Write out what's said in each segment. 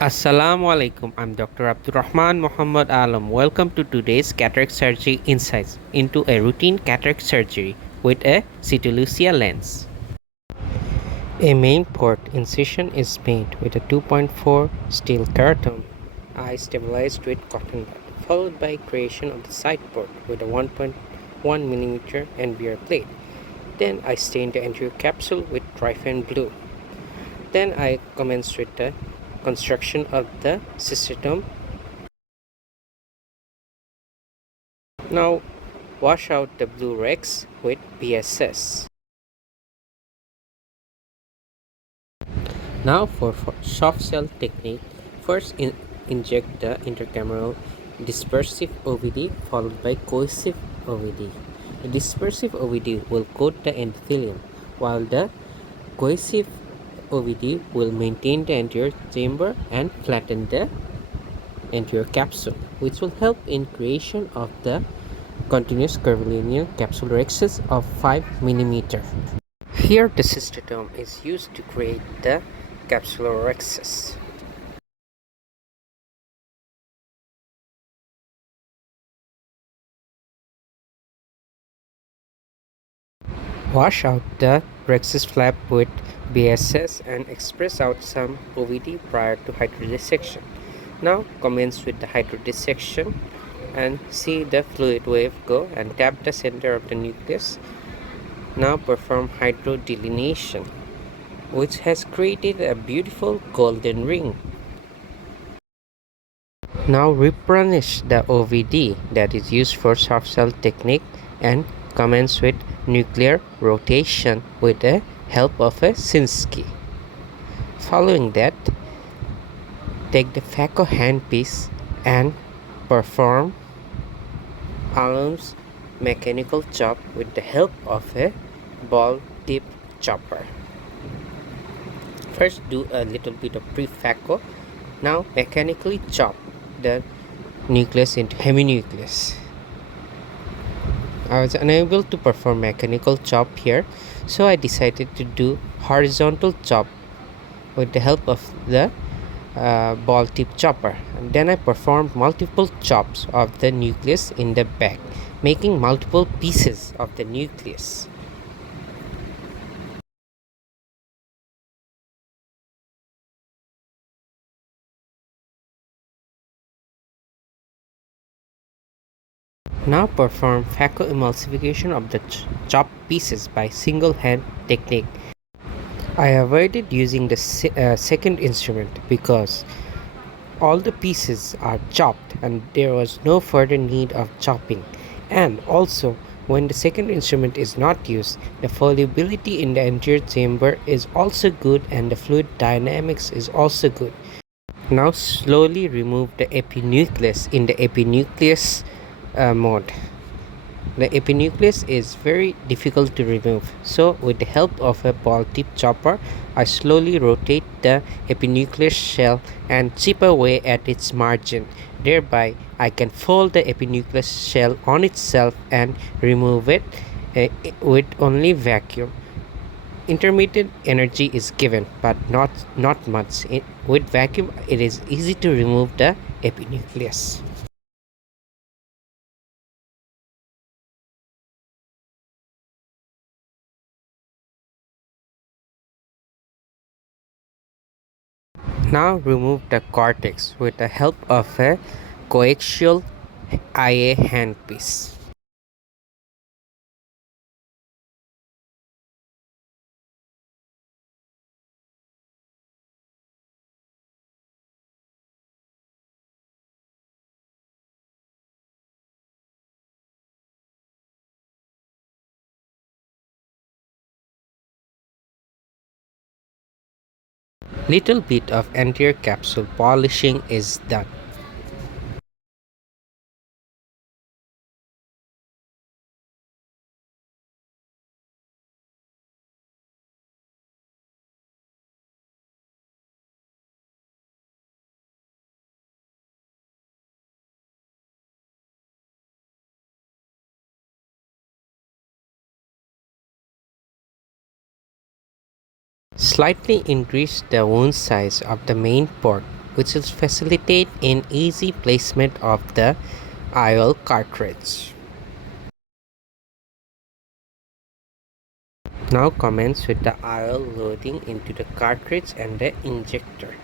Assalamu alaikum. I'm Dr. Abdurrahman Muhammad Alam. Welcome to today's Cataract Surgery Insights into a routine cataract surgery with a CT lens. A main port incision is made with a 2.4 steel keraton, eye stabilized with cotton bud, followed by creation of the side port with a 1.1 mm NBR plate. Then I stain the anterior capsule with trypan blue. Then I commence with the construction of the cystosome. Now wash out the blue rags with BSS. Now for soft cell technique, first inject the intercameral dispersive OVD followed by cohesive OVD. The dispersive OVD will coat the endothelium while the cohesive OVD will maintain the anterior chamber and flatten the anterior capsule, which will help in creation of the continuous curvilinear capsular axis of 5 mm. Here the cystosome is used to create the capsular axis. Wash out the rhexis flap with BSS and express out some OVD prior to hydrodissection. Now commence with the hydrodissection and see the fluid wave go and tap the center of the nucleus. Now perform hydrodelineation, which has created a beautiful golden ring. Now replenish the OVD that is used for soft cell technique and commence with nuclear rotation with the help of a Sinski. Following that, take the Phaco handpiece and perform Alum's mechanical chop with the help of a ball tip chopper. First do a little bit of pre-Phaco. Now mechanically chop the nucleus into heminucleus. I was unable to perform mechanical chop here, so I decided to do horizontal chop with the help of the ball tip chopper. And then I performed multiple chops of the nucleus in the back, making multiple pieces of the nucleus. Now perform Phaco emulsification of the chopped pieces by single hand technique. I avoided using the second instrument because all the pieces are chopped and there was no further need of chopping. And also, when the second instrument is not used, the fallibility in the anterior chamber is also good and the fluid dynamics is also good. Now slowly remove the epinucleus in the epinucleus mode. The epinucleus is very difficult to remove, so with the help of a ball tip chopper, I slowly rotate the epinucleus shell and chip away at its margin. Thereby, I can fold the epinucleus shell on itself and remove it with only vacuum. Intermittent energy is given, but not much. With vacuum, it is easy to remove the epinucleus. Now remove the cortex with the help of a coaxial IA handpiece. Little bit of anterior capsule polishing is done. Slightly increase the wound size of the main port which will facilitate an easy placement of the IOL cartridge. Now commence with the IOL loading into the cartridge and the injector.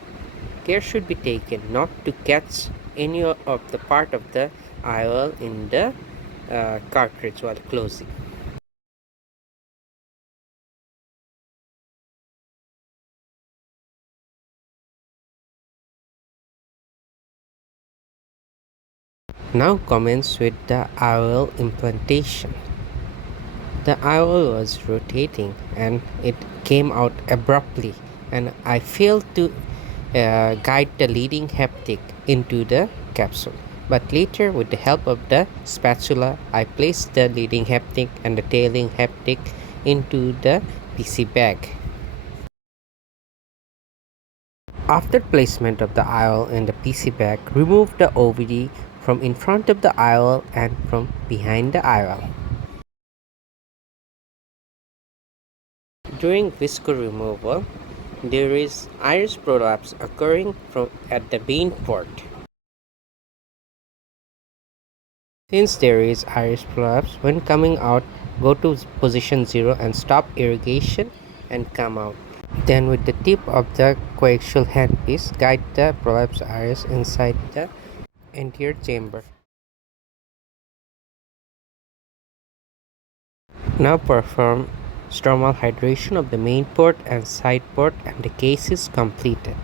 Care should be taken not to catch any of the part of the IOL in the cartridge while closing. Now commence with the IOL implantation. The IOL was rotating and it came out abruptly, and I failed to guide the leading haptic into the capsule. But later, with the help of the spatula, I placed the leading haptic and the tailing haptic into the PC bag. After placement of the IOL in the PC bag, remove the OVD from in front of the IOL and from behind the IOL. During visco removal, there is iris prolapse occurring at the main port. Since there is iris prolapse, when coming out, go to position 0 and stop irrigation and come out. Then with the tip of the coaxial handpiece, guide the prolapse iris inside the anterior chamber. Now perform stromal hydration of the main port and side port, and the case is completed.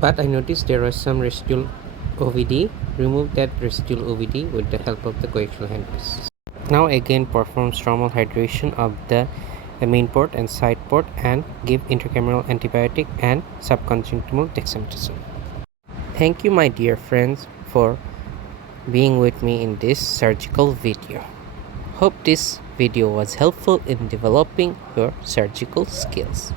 But I noticed there was some residual OVD. Remove that residual OVD with the help of the coaxial handpiece. Now again perform stromal hydration of the main port and side port and give intracameral antibiotic and subconjunctival dexamethasone. Thank you, my dear friends, for being with me in this surgical video. Hope this video was helpful in developing your surgical skills.